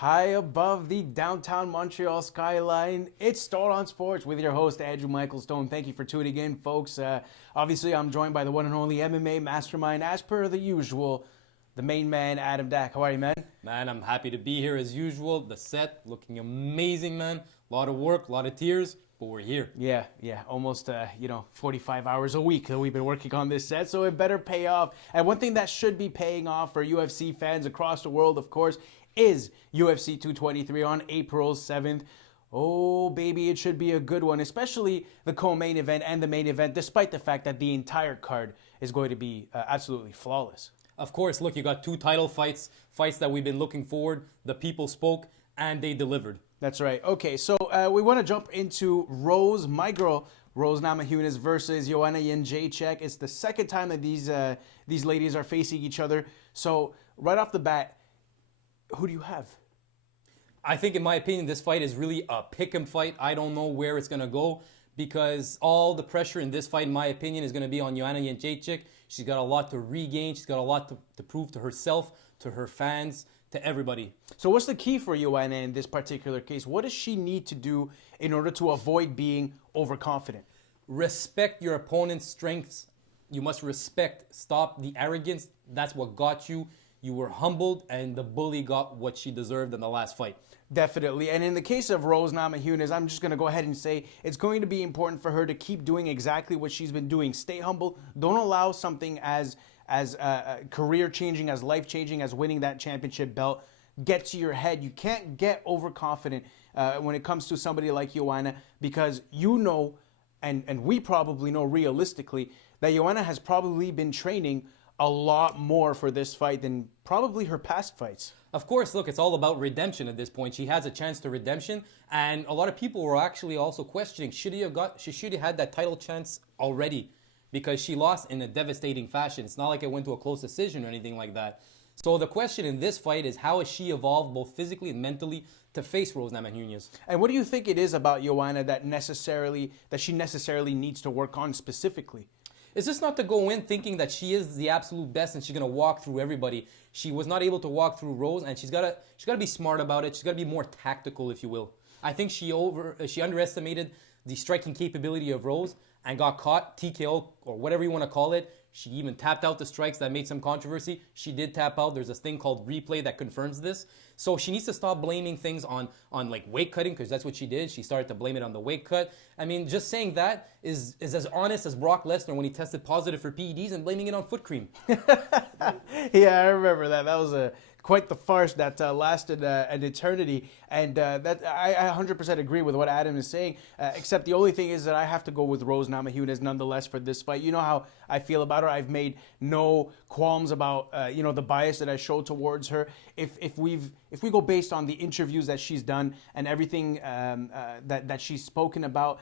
High above the downtown Montreal skyline, it's Stone on Sports with your host, Andrew Michael Stone. Thank you for tuning in, folks. Obviously, I'm joined by the one and only MMA mastermind, as per the usual, the main man, Adam Dack. How are you, man? Man, I'm happy to be here as usual. The set looking amazing, man. A lot of work, a lot of tears, but we're here. Yeah, almost, 45 hours a week that we've been working on this set, so it better pay off. And one thing that should be paying off for UFC fans across the world, of course, is UFC 223 on April 7th. Oh, baby, it should be a good one, especially the co-main event and the main event, despite the fact that the entire card is going to be absolutely flawless. Of course, look, you got two title fights that we've been looking forward. The people spoke, and they delivered. That's right. Okay, so we want to jump into my girl, Rose Namajunas versus Joanna Jedrzejczyk. It's the second time that these ladies are facing each other. So right off the bat, who do you have? I think, in my opinion, this fight is really a pick-em fight. I don't know where it's going to go because all the pressure in this fight, in my opinion, is going to be on Joanna Jedrzejczyk. She's got a lot to regain. She's got a lot to prove to herself, to her fans, to everybody. So what's the key for Joanna in this particular case? What does she need to do in order to avoid being overconfident? Respect your opponent's strengths. You must stop the arrogance. That's what got you. You were humbled, and the bully got what she deserved in the last fight. Definitely. And in the case of Rose Namajunas, I'm just going to go ahead and say it's going to be important for her to keep doing exactly what she's been doing. Stay humble. Don't allow something as career-changing, as life-changing as winning that championship belt get to your head. You can't get overconfident when it comes to somebody like Joanna, because you know, and we probably know realistically, that Joanna has probably been training a lot more for this fight than probably her past fights. Of course, look, it's all about redemption at this point. She has a chance to redemption, and a lot of people were actually also questioning, she should have had that title chance already, because she lost in a devastating fashion. It's not like it went to a close decision or anything like that. So the question in this fight is, how has she evolved both physically and mentally to face Rose Namajunas? And what do you think it is about Joanna that she necessarily needs to work on specifically? It's just not to go in thinking that she is the absolute best and she's going to walk through everybody. She was not able to walk through Rose, and she's got to be smart about it. She's got to be more tactical, if you will. I think she underestimated the striking capability of Rose and got caught, TKO, or whatever you want to call it. She even tapped out the strikes. That made some controversy. She did tap out. There's this thing called replay that confirms this. So she needs to stop blaming things on like weight cutting, because that's what she did. She started to blame it on the weight cut. I mean, just saying that is as honest as Brock Lesnar when he tested positive for PEDs and blaming it on foot cream. Yeah, I remember that. That was quite the farce that lasted an eternity. And that I 100% agree with what Adam is saying, except the only thing is that I have to go with Rose Namajunas nonetheless for this fight. You know how I feel about her. I've made no qualms about the bias that I show towards her. If we go based on the interviews that she's done and everything that she's spoken about,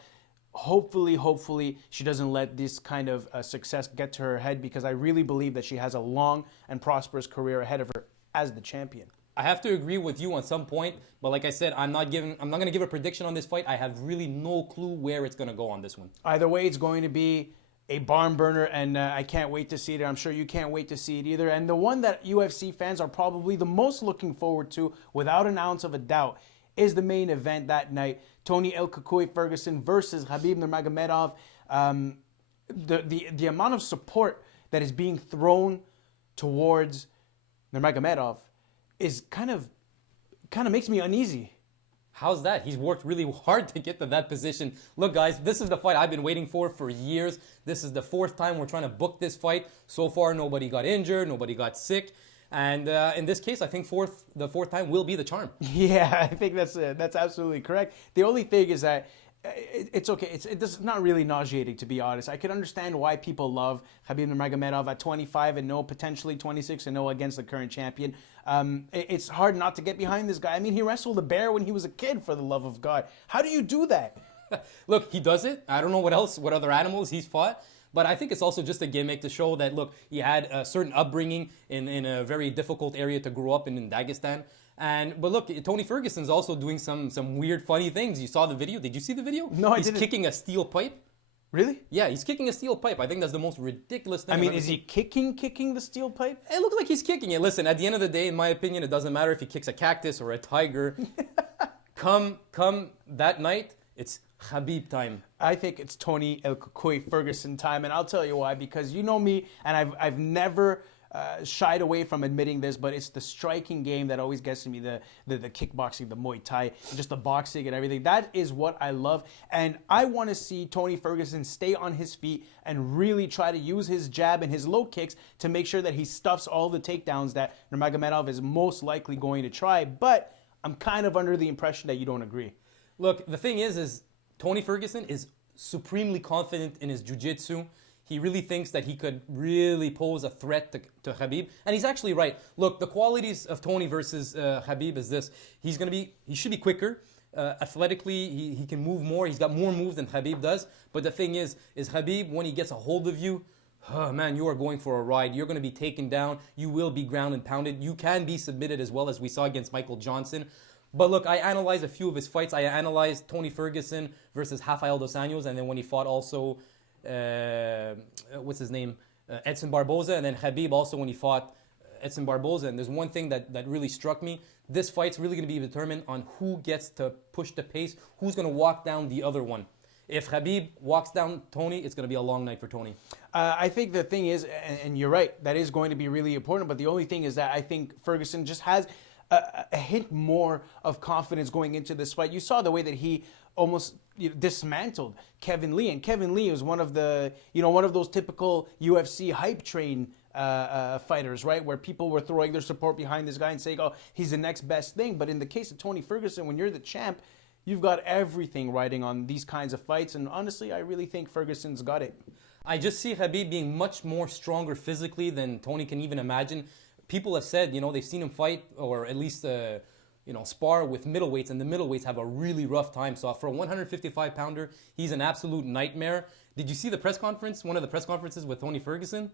hopefully she doesn't let this kind of success get to her head, because I really believe that she has a long and prosperous career ahead of her as the champion. I have to agree with you on some point, but like I said, I'm not going to give a prediction on this fight. I have really no clue where it's going to go on this one. Either way, it's going to be a barn burner, and I can't wait to see it. I'm sure you can't wait to see it either. And the one that UFC fans are probably the most looking forward to, without an ounce of a doubt, is the main event that night. Tony Ferguson versus Khabib Nurmagomedov. The amount of support that is being thrown towards Nurmagomedov is kind of makes me uneasy. How's that? He's worked really hard to get to that position. Look, guys, this is the fight I've been waiting for years. This is the fourth time we're trying to book this fight. So far, nobody got injured, nobody got sick. And in this case, I think the fourth time will be the charm. Yeah, I think that's absolutely correct. The only thing is that it's okay. It's not really nauseating, to be honest. I can understand why people love Khabib Nurmagomedov at 25-0, potentially 26-0 against the current champion. It's hard not to get behind this guy. I mean, he wrestled a bear when he was a kid, for the love of God. How do you do that? Look, he does it. I don't know what other animals he's fought. But I think it's also just a gimmick to show that, look, he had a certain upbringing in a very difficult area to grow up in Dagestan. But look, Tony Ferguson's also doing some weird, funny things. You saw the video? Did you see the video? No, I didn't. He's kicking a steel pipe. Really? Yeah, he's kicking a steel pipe. I think that's the most ridiculous thing. I I've mean, ever is seen. he kicking the steel pipe? It looks like he's kicking it. Listen, at the end of the day, in my opinion, it doesn't matter if he kicks a cactus or a tiger. Come that night, it's Khabib time. I think it's Tony El Cucuy Ferguson time, and I'll tell you why. Because you know me, and I've never shied away from admitting this, but it's the striking game that always gets to me. The kickboxing, the Muay Thai, just the boxing and everything. That is what I love, and I want to see Tony Ferguson stay on his feet and really try to use his jab and his low kicks to make sure that he stuffs all the takedowns that Nurmagomedov is most likely going to try. But I'm kind of under the impression that you don't agree. Look, the thing is Tony Ferguson is supremely confident in his jiu-jitsu. He really thinks that he could really pose a threat to Khabib. And he's actually right. Look, the qualities of Tony versus Khabib is this. He should be quicker. Athletically, he can move more. He's got more moves than Khabib does. But the thing is Khabib, when he gets a hold of you, oh man, you are going for a ride. You're going to be taken down. You will be ground and pounded. You can be submitted as well, as we saw against Michael Johnson. But look, I analyzed a few of his fights. I analyzed Tony Ferguson versus Rafael dos Anjos, and then when he fought also, what's his name? Edson Barboza, and then Khabib also when he fought Edson Barboza. And there's one thing that really struck me. This fight's really going to be determined on who gets to push the pace, who's going to walk down the other one. If Khabib walks down Tony, it's going to be a long night for Tony. I think the thing is, and you're right, that is going to be really important. But the only thing is that I think Ferguson just has a hint more of confidence going into this fight. You saw the way that he almost dismantled Kevin Lee, and Kevin Lee was one of the, one of those typical UFC hype train fighters, right? Where people were throwing their support behind this guy and saying, oh, he's the next best thing. But in the case of Tony Ferguson, when you're the champ, you've got everything riding on these kinds of fights. And honestly, I really think Ferguson's got it. I just see Khabib being much more stronger physically than Tony can even imagine. People have said, they've seen him fight or at least, spar with middleweights, and the middleweights have a really rough time. So for a 155-pounder, he's an absolute nightmare. Did you see the press conference, one of the press conferences with Tony Ferguson?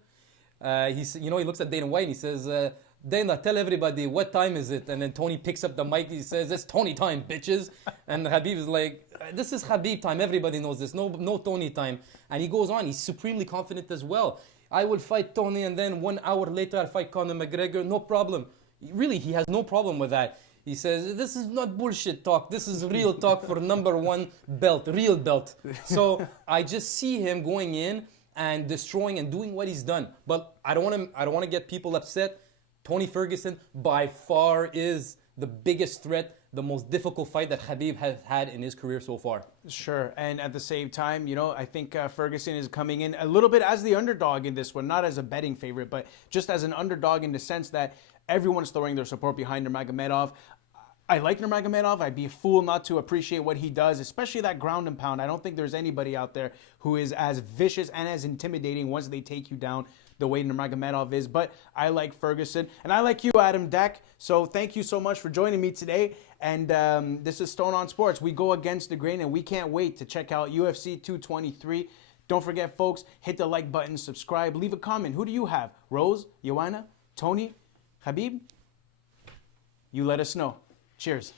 He looks at Dana White and he says, Dana, tell everybody, what time is it? And then Tony picks up the mic, he says, it's Tony time, bitches. And Khabib is like, this is Khabib time, everybody knows this, no Tony time. And he goes on, he's supremely confident as well. I will fight Tony and then 1 hour later I'll fight Conor McGregor, no problem. Really, he has no problem with that. He says, this is not bullshit talk. This is real talk for #1 belt, real belt. So I just see him going in and destroying and doing what he's done. But I don't want to get people upset. Tony Ferguson by far is the biggest threat, the most difficult fight that Khabib has had in his career so far. Sure, and at the same time, I think Ferguson is coming in a little bit as the underdog in this one, not as a betting favorite, but just as an underdog in the sense that everyone's throwing their support behind Nurmagomedov. I like Nurmagomedov. I'd be a fool not to appreciate what he does, especially that ground and pound. I don't think there's anybody out there who is as vicious and as intimidating once they take you down the way Nurmagomedov is. But I like Ferguson, and I like you, Adam Deck. So thank you so much for joining me today. And this is Stone on Sports. We go against the grain, and we can't wait to check out UFC 223. Don't forget, folks, hit the like button, subscribe, leave a comment. Who do you have? Rose, Joanna, Tony, Khabib? You let us know. Cheers.